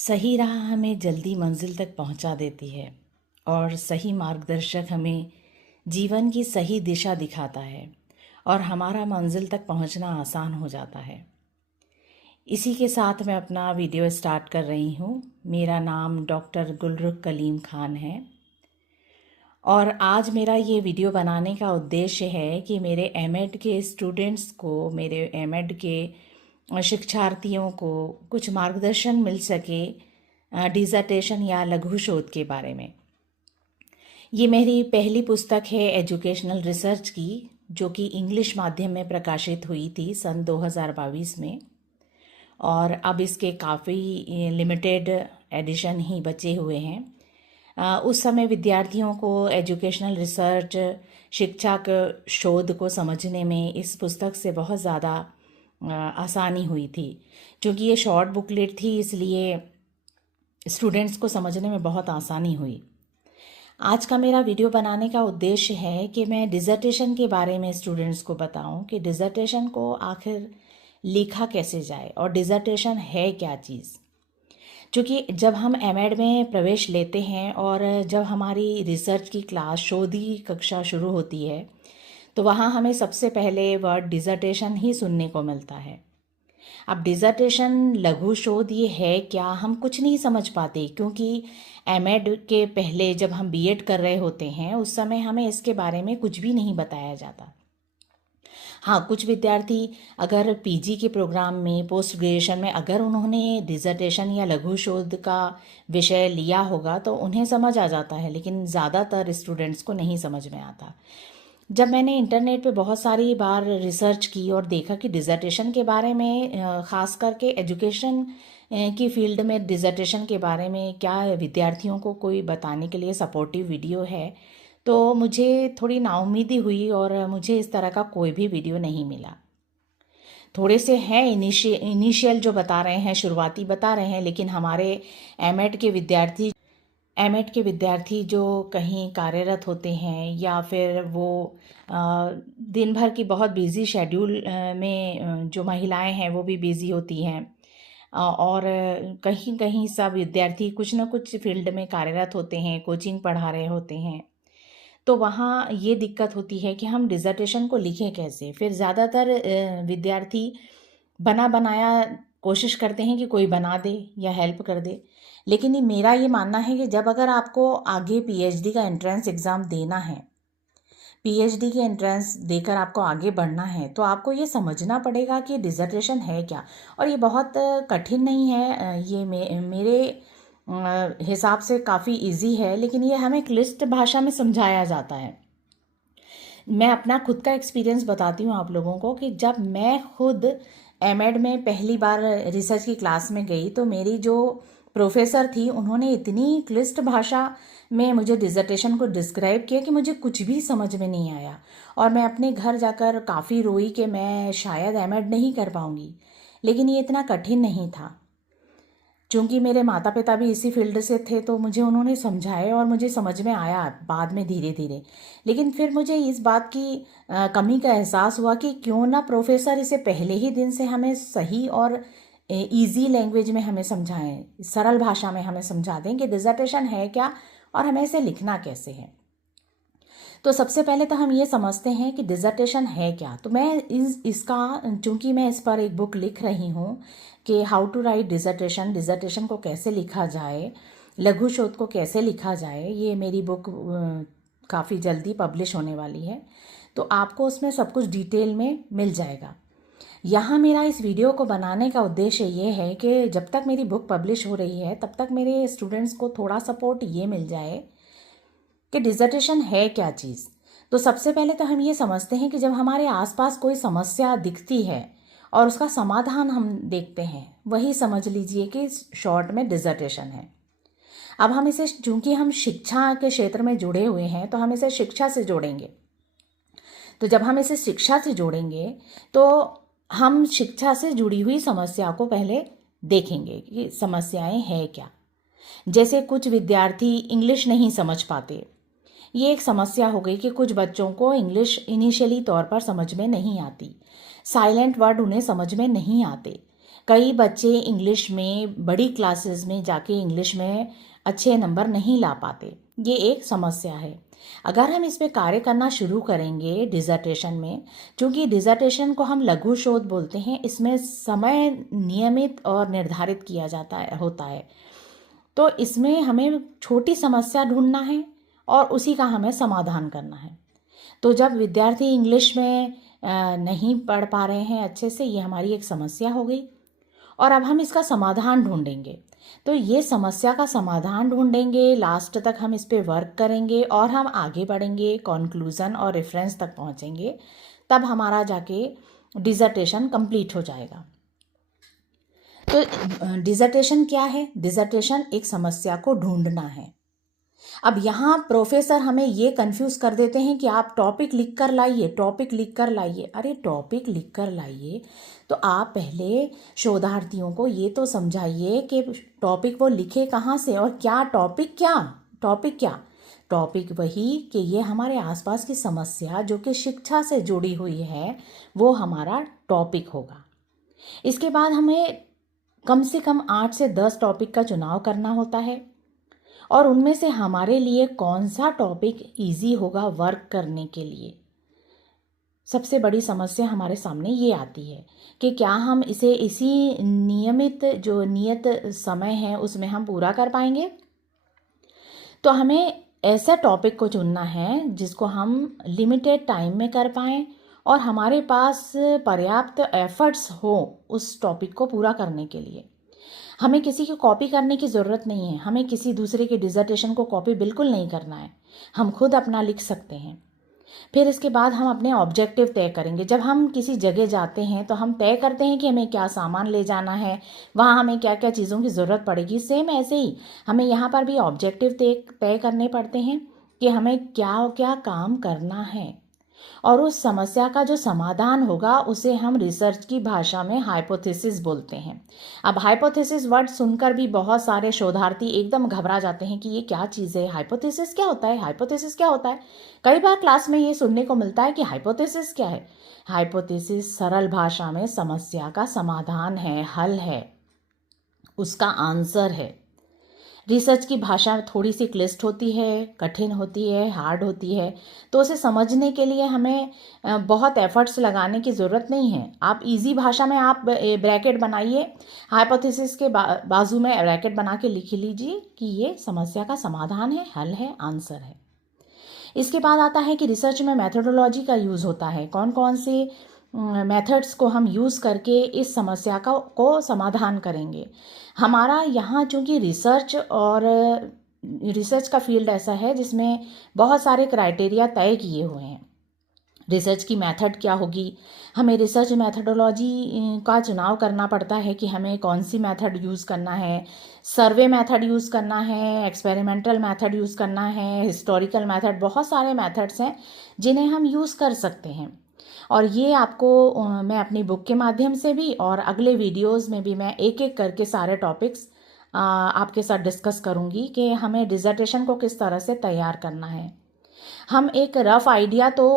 सही राह हमें जल्दी मंजिल तक पहुंचा देती है और सही मार्गदर्शक हमें जीवन की सही दिशा दिखाता है और हमारा मंजिल तक पहुंचना आसान हो जाता है। इसी के साथ मैं अपना वीडियो स्टार्ट कर रही हूँ। मेरा नाम डॉक्टर गुलरुख कलीम खान है और आज मेरा ये वीडियो बनाने का उद्देश्य है कि मेरे एमएड के स्टूडेंट्स को, मेरे एमएड के शिक्षार्थियों को कुछ मार्गदर्शन मिल सके डिज़र्टेशन या लघु शोध के बारे में। ये मेरी पहली पुस्तक है एजुकेशनल रिसर्च की, जो कि इंग्लिश माध्यम में प्रकाशित हुई थी सन 2022 में, और अब इसके काफ़ी लिमिटेड एडिशन ही बचे हुए हैं। उस समय विद्यार्थियों को एजुकेशनल रिसर्च, शिक्षा के शोध को समझने में इस पुस्तक से बहुत ज़्यादा आसानी हुई थी। क्योंकि ये शॉर्ट बुकलेट थी, इसलिए स्टूडेंट्स को समझने में बहुत आसानी हुई। आज का मेरा वीडियो बनाने का उद्देश्य है कि मैं डिज़र्टेशन के बारे में स्टूडेंट्स को बताऊं कि डिज़र्टेशन को आखिर लिखा कैसे जाए और डिज़र्टेशन है क्या चीज़। क्योंकि जब हम एमएड में प्रवेश लेते हैं और जब हमारी रिसर्च की क्लास, शोधी कक्षा शुरू होती है, तो वहाँ हमें सबसे पहले वर्ड डिज़र्टेशन ही सुनने को मिलता है। अब डिज़र्टेशन, लघु शोध, ये है क्या, हम कुछ नहीं समझ पाते, क्योंकि एमएड के पहले जब हम बीएड कर रहे होते हैं उस समय हमें इसके बारे में कुछ भी नहीं बताया जाता। हाँ, कुछ विद्यार्थी अगर पीजी के प्रोग्राम में, पोस्ट ग्रेजुएशन में अगर उन्होंने डिज़र्टेशन या लघु शोध का विषय लिया होगा तो उन्हें समझ आ जाता है, लेकिन ज़्यादातर स्टूडेंट्स को नहीं समझ में आता। जब मैंने इंटरनेट पे बहुत सारी बार रिसर्च की और देखा कि डिज़र्टेशन के बारे में, ख़ास करके एजुकेशन की फील्ड में डिज़र्टेशन के बारे में क्या विद्यार्थियों को कोई बताने के लिए सपोर्टिव वीडियो है, तो मुझे थोड़ी नाउम्मीदी हुई और मुझे इस तरह का कोई भी वीडियो नहीं मिला। थोड़े से हैं इनिशियल जो बता रहे हैं, शुरुआती बता रहे हैं, लेकिन हमारे एमएड के विद्यार्थी जो कहीं कार्यरत होते हैं या फिर वो दिन भर की बहुत बिजी शेड्यूल में, जो महिलाएं हैं वो भी बिजी होती हैं, और कहीं कहीं सब विद्यार्थी कुछ ना कुछ फील्ड में कार्यरत होते हैं, कोचिंग पढ़ा रहे होते हैं, तो वहाँ ये दिक्कत होती है कि हम डिज़र्टेशन को लिखें कैसे। फिर ज़्यादातर विद्यार्थी बना बनाया कोशिश करते हैं कि कोई बना दे या हेल्प कर दे, लेकिन मेरा ये मानना है कि जब अगर आपको आगे पीएचडी का एंट्रेंस एग्ज़ाम देना है, पीएचडी के एंट्रेंस देकर आपको आगे बढ़ना है, तो आपको ये समझना पड़ेगा कि डिज़र्टेशन है क्या। और ये बहुत कठिन नहीं है, ये मेरे हिसाब से काफ़ी इजी है, लेकिन ये हमें क्लिष्ट भाषा में समझाया जाता है। मैं अपना खुद का एक्सपीरियंस बताती हूँ आप लोगों को कि जब मैं खुद एमएड में पहली बार रिसर्च की क्लास में गई, तो मेरी जो प्रोफेसर थी उन्होंने इतनी क्लिष्ट भाषा में मुझे डिज़र्टेशन को डिस्क्राइब किया कि मुझे कुछ भी समझ में नहीं आया और मैं अपने घर जाकर काफ़ी रोई कि मैं शायद एमएड नहीं कर पाऊँगी। लेकिन ये इतना कठिन नहीं था, चूँकि मेरे माता पिता भी इसी फील्ड से थे, तो मुझे उन्होंने समझाए और मुझे समझ में आया बाद में धीरे धीरे। लेकिन फिर मुझे इस बात की कमी का एहसास हुआ कि क्यों ना प्रोफेसर इसे पहले ही दिन से हमें सही और इजी लैंग्वेज में हमें समझाएं, सरल भाषा में हमें समझा दें कि डिज़र्टेशन है क्या और हमें इसे लिखना कैसे है। तो सबसे पहले तो हम ये समझते हैं कि डिज़र्टेशन है क्या। तो मैं इसका चूँकि मैं इस पर एक बुक लिख रही हूँ कि हाउ टू राइट डिज़र्टेशन, डिज़र्टेशन को कैसे लिखा जाए, लघु शोध को कैसे लिखा जाए, ये मेरी बुक काफ़ी जल्दी पब्लिश होने वाली है, तो आपको उसमें सब कुछ डिटेल में मिल जाएगा। यहाँ मेरा इस वीडियो को बनाने का उद्देश्य ये है कि जब तक मेरी बुक पब्लिश हो रही है तब तक मेरे स्टूडेंट्स को थोड़ा सपोर्ट ये मिल जाए कि डिज़र्टेशन है क्या चीज़। तो सबसे पहले तो हम ये समझते हैं कि जब हमारे आसपास कोई समस्या दिखती है और उसका समाधान हम देखते हैं, वही समझ लीजिए कि शॉर्ट में डिज़र्टेशन है। अब हम इसे, चूंकि हम शिक्षा के क्षेत्र में जुड़े हुए हैं, तो हम इसे शिक्षा से जोड़ेंगे। तो जब हम इसे शिक्षा से जोड़ेंगे तो हम शिक्षा से जुड़ी हुई समस्या को पहले देखेंगे कि समस्याएं हैं क्या। जैसे कुछ विद्यार्थी इंग्लिश नहीं समझ पाते, ये एक समस्या हो गई कि कुछ बच्चों को इंग्लिश इनिशियली तौर पर समझ में नहीं आती, साइलेंट वर्ड उन्हें समझ में नहीं आते। कई बच्चे इंग्लिश में बड़ी क्लासेस में जाके इंग्लिश में अच्छे नंबर नहीं ला पाते। ये एक समस्या है। अगर हम इस पे कार्य करना शुरू करेंगे डिज़र्टेशन में, क्योंकि डिज़र्टेशन को हम लघु शोध बोलते हैं, इसमें समय नियमित और निर्धारित किया जाता है होता है। तो इसमें हमें छोटी समस्या ढूंढना है और उसी का हमें समाधान करना है। तो जब विद्यार्थी इंग्लिश में नहीं पढ़ पा रहे हैं अच्छे से, ये हमारी एक समस्या हो गई और अब हम इसका समाधान ढूंढेंगे। तो ये समस्या का समाधान ढूंढेंगे, लास्ट तक हम इस पे वर्क करेंगे और हम आगे बढ़ेंगे, कंक्लूजन और रेफरेंस तक पहुंचेंगे, तब हमारा जाके डिज़र्टेशन कंप्लीट हो जाएगा। तो डिज़र्टेशन क्या है? डिज़र्टेशन एक समस्या को ढूंढना है। अब यहाँ प्रोफेसर हमें ये कंफ्यूज कर देते हैं कि आप टॉपिक लिख कर लाइए, टॉपिक लिख कर लाइए। अरे टॉपिक लिख कर लाइए, तो आप पहले शोधार्थियों को ये तो समझाइए कि टॉपिक वो लिखे कहाँ से और क्या टॉपिक, क्या टॉपिक वही कि ये हमारे आसपास की समस्या जो कि शिक्षा से जुड़ी हुई है, वो हमारा टॉपिक होगा। इसके बाद हमें कम से कम 8 से 10 टॉपिक का चुनाव करना होता है और उनमें से हमारे लिए कौन सा टॉपिक इजी होगा वर्क करने के लिए। सबसे बड़ी समस्या हमारे सामने ये आती है कि क्या हम इसे इसी नियमित जो नियत समय है उसमें हम पूरा कर पाएंगे। तो हमें ऐसा टॉपिक को चुनना है जिसको हम लिमिटेड टाइम में कर पाएं और हमारे पास पर्याप्त एफर्ट्स हो उस टॉपिक को पूरा करने के लिए। हमें किसी की कॉपी करने की ज़रूरत नहीं है, हमें किसी दूसरे के डिज़र्टेशन को कॉपी बिल्कुल नहीं करना है, हम खुद अपना लिख सकते हैं। फिर इसके बाद हम अपने ऑब्जेक्टिव तय करेंगे। जब हम किसी जगह जाते हैं तो हम तय करते हैं कि हमें क्या सामान ले जाना है, वहाँ हमें क्या क्या चीज़ों की ज़रूरत पड़ेगी। सेम ऐसे ही हमें यहाँ पर भी ऑब्जेक्टिव तय करने पड़ते हैं कि हमें क्या क्या काम करना है और उस समस्या का जो समाधान होगा उसे हम रिसर्च की भाषा में हाइपोथेसिस बोलते हैं। अब हाइपोथेसिस वर्ड सुनकर भी बहुत सारे शोधार्थी एकदम घबरा जाते हैं कि ये क्या चीज़ है, हाइपोथेसिस क्या होता है, हाइपोथेसिस क्या होता है। कई बार क्लास में ये सुनने को मिलता है कि हाइपोथेसिस क्या है। हाइपोथेसिस सरल भाषा में समस्या का समाधान है, हल है, उसका आंसर है। रिसर्च की भाषा थोड़ी सी क्लिष्ट होती है, कठिन होती है, हार्ड होती है, तो उसे समझने के लिए हमें बहुत एफर्ट्स लगाने की ज़रूरत नहीं है। आप इजी भाषा में आप ब्रैकेट बनाइए, हाइपोथेसिस के बाजू में ब्रैकेट बना के लिख लीजिए कि ये समस्या का समाधान है, हल है, आंसर है। इसके बाद आता है कि रिसर्च में मेथोडोलॉजी का यूज़ होता है। कौन कौन से मेथड्स को हम यूज़ करके इस समस्या को समाधान करेंगे। हमारा यहाँ चूँकि रिसर्च का फील्ड ऐसा है जिसमें बहुत सारे क्राइटेरिया तय किए हुए हैं। रिसर्च की मेथड क्या होगी, हमें रिसर्च मेथडोलॉजी का चुनाव करना पड़ता है कि हमें कौन सी मेथड यूज़ करना है। सर्वे मेथड यूज़ करना है, एक्सपेरिमेंटल मेथड यूज़ करना है, हिस्टोरिकल मेथड, बहुत सारे मेथड्स हैं जिन्हें हम यूज़ कर सकते हैं। और ये आपको मैं अपनी बुक के माध्यम से भी और अगले वीडियोस में भी मैं एक एक करके सारे टॉपिक्स आपके साथ डिस्कस करूँगी कि हमें डिज़र्टेशन को किस तरह से तैयार करना है। हम एक रफ़ आइडिया तो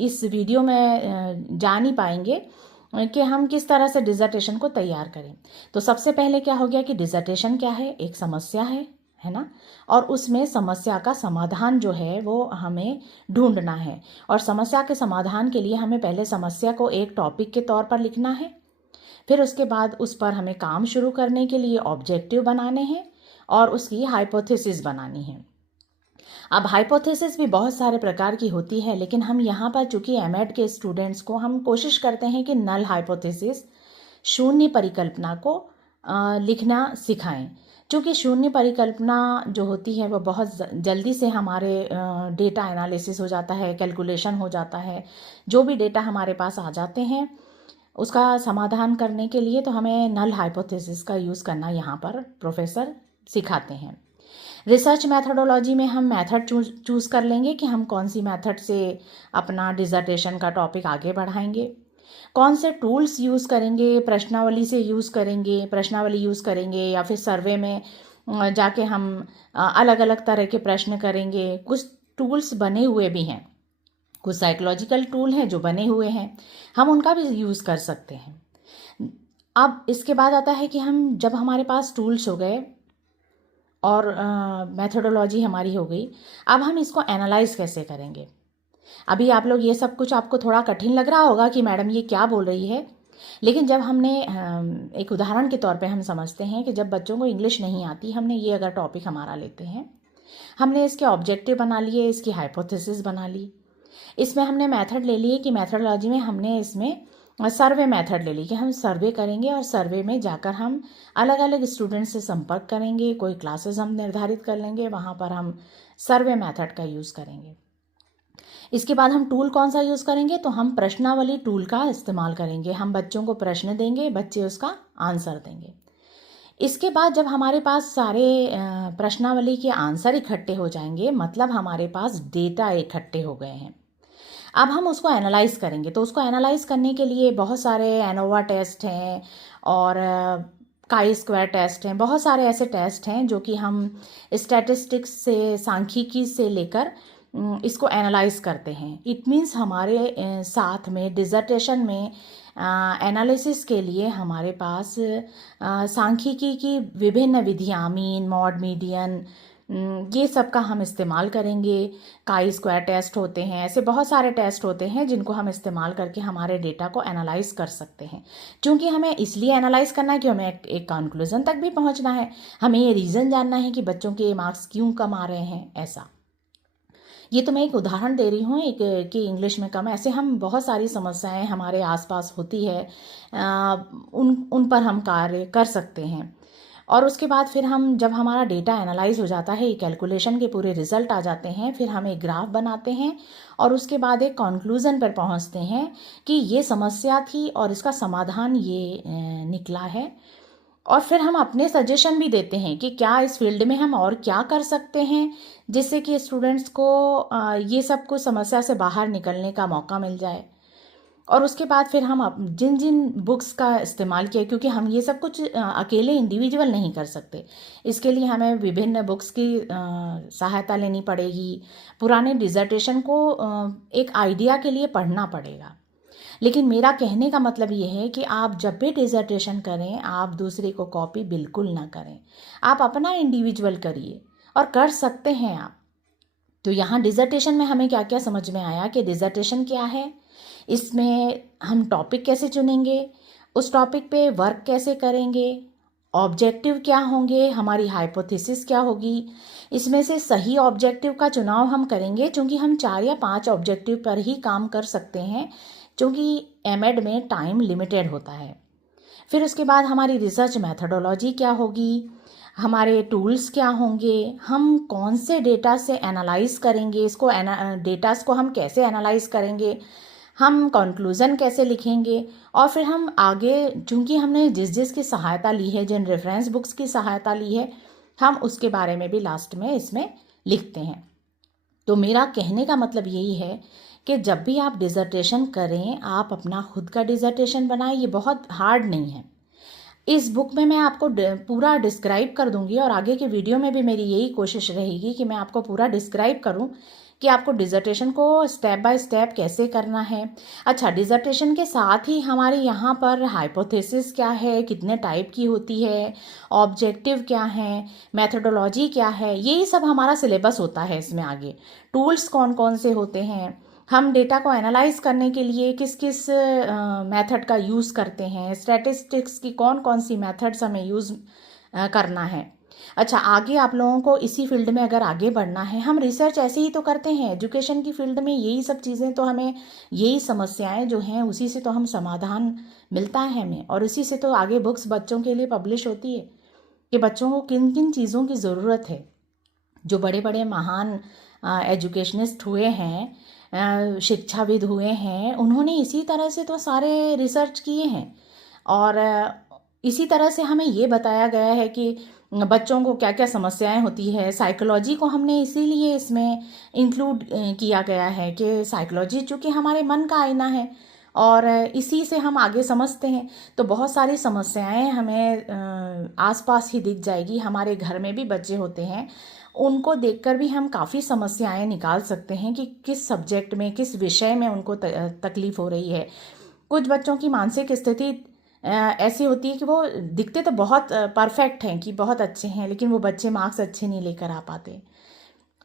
इस वीडियो में जान ही पाएंगे कि हम किस तरह से डिज़र्टेशन को तैयार करें। तो सबसे पहले क्या हो गया कि डिज़र्टेशन क्या है, एक समस्या है ना, और उसमें समस्या का समाधान जो है वो हमें ढूंढना है। और समस्या के समाधान के लिए हमें पहले समस्या को एक टॉपिक के तौर पर लिखना है, फिर उसके बाद उस पर हमें काम शुरू करने के लिए ऑब्जेक्टिव बनाने हैं और उसकी हाइपोथेसिस बनानी है। अब हाइपोथेसिस भी बहुत सारे प्रकार की होती है, लेकिन हम यहाँ पर चूँकि एमएड के स्टूडेंट्स को हम कोशिश करते हैं कि नल हाइपोथेसिस, शून्य परिकल्पना को लिखना सिखाएं। क्योंकि शून्य परिकल्पना जो होती है वो बहुत जल्दी से हमारे डेटा एनालिसिस हो जाता है, कैलकुलेशन हो जाता है। जो भी डेटा हमारे पास आ जाते हैं उसका समाधान करने के लिए तो हमें नल हाइपोथेसिस का यूज़ करना यहाँ पर प्रोफेसर सिखाते हैं। रिसर्च मैथडोलॉजी में हम मेथड चूज़ कर लेंगे कि हम कौन सी मेथड से अपना डिज़र्टेशन का टॉपिक आगे बढ़ाएंगे, कौन से टूल्स यूज़ करेंगे, प्रश्नावली यूज़ करेंगे या फिर सर्वे में जाके हम अलग अलग तरह के प्रश्न करेंगे। कुछ टूल्स बने हुए भी हैं, कुछ साइकोलॉजिकल टूल हैं जो बने हुए हैं, हम उनका भी यूज़ कर सकते हैं। अब इसके बाद आता है कि हम जब हमारे पास टूल्स हो गए और मेथोडोलॉजी हमारी हो गई, अब हम इसको एनालाइज कैसे करेंगे। अभी आप लोग ये सब कुछ आपको थोड़ा कठिन लग रहा होगा कि मैडम ये क्या बोल रही है, लेकिन जब हमने एक उदाहरण के तौर पे हम समझते हैं कि जब बच्चों को इंग्लिश नहीं आती, हमने ये अगर टॉपिक हमारा लेते हैं, हमने इसके ऑब्जेक्टिव बना लिए, इसकी हाइपोथेसिस बना ली, इसमें हमने मेथड ले लिए कि मेथडोलॉजी में हमने इसमें सर्वे मेथड ले ली कि हम सर्वे करेंगे और सर्वे में जाकर हम अलग अलग स्टूडेंट से संपर्क करेंगे, कोई क्लासेस हम निर्धारित कर लेंगे, वहाँ पर हम सर्वे मेथड का यूज़ करेंगे। इसके बाद हम टूल कौन सा यूज़ करेंगे, तो हम प्रश्नावली टूल का इस्तेमाल करेंगे। हम बच्चों को प्रश्न देंगे, बच्चे उसका आंसर देंगे। इसके बाद जब हमारे पास सारे प्रश्नावली के आंसर इकट्ठे हो जाएंगे, मतलब हमारे पास डेटा इकट्ठे हो गए हैं, अब हम उसको एनालाइज करेंगे। तो उसको एनालाइज करने के लिए बहुत सारे एनोवा टेस्ट हैं और काई स्क्वायर टेस्ट हैं, बहुत सारे ऐसे टेस्ट हैं जो कि हम स्टैटिस्टिक्स से, सांख्यिकी से लेकर इसको एनालाइज करते हैं। इट मीन्स हमारे साथ में डिज़र्टेशन में एनालिसिस के लिए हमारे पास सांख्यिकी की विभिन्न विधियाँ, मीन, मॉड, मीडियन, ये सब का हम इस्तेमाल करेंगे। काई स्क्वायर टेस्ट होते हैं, ऐसे बहुत सारे टेस्ट होते हैं जिनको हम इस्तेमाल करके हमारे डेटा को एनालाइज कर सकते हैं। क्योंकि हमें इसलिए एनालाइज करना है कि हमें एक कंक्लूजन तक भी पहुंचना है, हमें ये रीज़न जानना है कि बच्चों के मार्क्स क्यों कम आ रहे हैं। ऐसा, ये तो मैं एक उदाहरण दे रही हूँ एक कि इंग्लिश में कम, ऐसे हम बहुत सारी समस्याएं हमारे आसपास होती है, उन पर हम कार्य कर सकते हैं। और उसके बाद फिर हम जब हमारा डेटा एनालाइज हो जाता है, कैलकुलेशन के पूरे रिजल्ट आ जाते हैं, फिर हम एक ग्राफ बनाते हैं और उसके बाद एक कंक्लूजन पर पहुंचते हैं कि ये समस्या थी और इसका समाधान ये निकला है। और फिर हम अपने सजेशन भी देते हैं कि क्या इस फील्ड में हम और क्या कर सकते हैं जिससे कि स्टूडेंट्स को ये सब कुछ समस्या से बाहर निकलने का मौका मिल जाए। और उसके बाद फिर हम जिन जिन बुक्स का इस्तेमाल किया, क्योंकि हम ये सब कुछ अकेले इंडिविजुअल नहीं कर सकते, इसके लिए हमें विभिन्न बुक्स की सहायता लेनी पड़ेगी। पुराने डिज़र्टेशन को एक आइडिया के लिए पढ़ना पड़ेगा। लेकिन मेरा कहने का मतलब ये है कि आप जब भी डिज़र्टेशन करें, आप दूसरे को कॉपी बिल्कुल ना करें, आप अपना इंडिविजुअल करिए और कर सकते हैं आप। तो यहाँ डिज़र्टेशन में हमें क्या क्या समझ में आया कि डिज़र्टेशन क्या है, इसमें हम टॉपिक कैसे चुनेंगे, उस टॉपिक पे वर्क कैसे करेंगे, ऑब्जेक्टिव क्या होंगे, हमारी हाइपोथेसिस क्या होगी, इसमें से सही ऑब्जेक्टिव का चुनाव हम करेंगे, क्योंकि हम 4 या 5 ऑब्जेक्टिव पर ही काम कर सकते हैं, क्योंकि एमएड में टाइम लिमिटेड होता है। फिर उसके बाद हमारी रिसर्च मैथडोलॉजी क्या होगी, हमारे टूल्स क्या होंगे, हम कौन से डेटा से एनालाइज करेंगे, इसको डेटास को हम कैसे एनालाइज करेंगे, हम कंक्लूज़न कैसे लिखेंगे, और फिर हम आगे, चूँकि हमने जिस जिस की सहायता ली है, जिन रेफरेंस बुक्स की सहायता ली है, हम उसके बारे में भी लास्ट में इसमें लिखते हैं। तो मेरा कहने का मतलब यही है कि जब भी आप डिज़र्टेशन करें, आप अपना खुद का डिज़र्टेशन बनाएं। ये बहुत हार्ड नहीं है। इस बुक में मैं आपको पूरा डिस्क्राइब कर दूंगी और आगे के वीडियो में भी मेरी यही कोशिश रहेगी कि मैं आपको पूरा डिस्क्राइब करूं कि आपको डिज़र्टेशन को स्टेप बाय स्टेप कैसे करना है। अच्छा, डिज़र्टेशन के साथ ही हमारे यहाँ पर हाइपोथेसिस क्या है, कितने टाइप की होती है, ऑब्जेक्टिव क्या है, मेथडोलॉजी क्या है, यही सब हमारा सिलेबस होता है। इसमें आगे टूल्स कौन कौन से होते हैं, हम डेटा को एनालाइज करने के लिए किस किस मेथड का यूज़ करते हैं, स्टैटिस्टिक्स की कौन कौन सी मेथड्स हमें यूज़ करना है। अच्छा, आगे आप लोगों को इसी फील्ड में अगर आगे बढ़ना है, हम रिसर्च ऐसे ही तो करते हैं एजुकेशन की फील्ड में, यही सब चीज़ें तो हमें, यही समस्याएं जो हैं उसी से तो हम समाधान मिलता है हमें, और इसी से तो आगे बुक्स बच्चों के लिए पब्लिश होती है कि बच्चों को किन किन चीज़ों की ज़रूरत है। जो बड़े बड़े महान एजुकेशनिस्ट हुए हैं, शिक्षाविद हुए हैं, उन्होंने इसी तरह से तो सारे रिसर्च किए हैं, और इसी तरह से हमें ये बताया गया है कि बच्चों को क्या क्या समस्याएं होती है। साइकोलॉजी को हमने इसीलिए इसमें इंक्लूड किया गया है कि साइकोलॉजी चूँकि हमारे मन का आईना है और इसी से हम आगे समझते हैं। तो बहुत सारी समस्याएं हमें आसपास ही दिख जाएगी। हमारे घर में भी बच्चे होते हैं, उनको देखकर भी हम काफ़ी समस्याएं निकाल सकते हैं कि किस सब्जेक्ट में, किस विषय में उनको तकलीफ़ हो रही है। कुछ बच्चों की मानसिक स्थिति ऐसी होती है कि वो दिखते तो बहुत परफेक्ट हैं, कि बहुत अच्छे हैं, लेकिन वो बच्चे मार्क्स अच्छे नहीं लेकर आ पाते।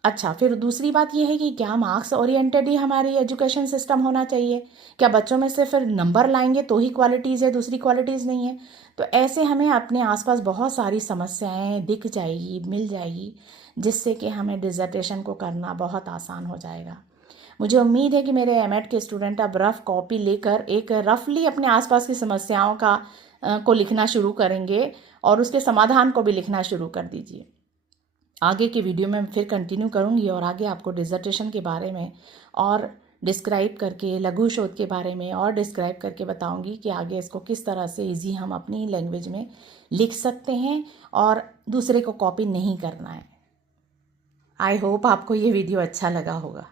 अच्छा, फिर दूसरी बात ये है कि क्या मार्क्स ओरिएंटेड ही हमारी एजुकेशन सिस्टम होना चाहिए? क्या बच्चों में से फिर नंबर लाएंगे तो ही क्वालिटीज़ है, दूसरी क्वालिटीज़ नहीं है? तो ऐसे हमें अपने आसपास बहुत सारी समस्याएं दिख जाएगी, मिल जाएगी, जिससे कि हमें डिसर्टेशन को करना बहुत आसान हो जाएगा। मुझे उम्मीद है कि मेरे एमएड के स्टूडेंट अब रफ कॉपी लेकर एक रफली अपने आसपास की समस्याओं को लिखना शुरू करेंगे, और उसके समाधान को भी लिखना शुरू कर दीजिए। आगे की वीडियो में फिर कंटिन्यू करूँगी और आगे आपको डिसर्टेशन के बारे में और डिस्क्राइब करके, लघु शोध के बारे में और डिस्क्राइब करके बताऊँगी कि आगे इसको किस तरह से ईजी हम अपनी लैंग्वेज में लिख सकते हैं और दूसरे को कॉपी नहीं करना है। आई होप आपको ये वीडियो अच्छा लगा होगा।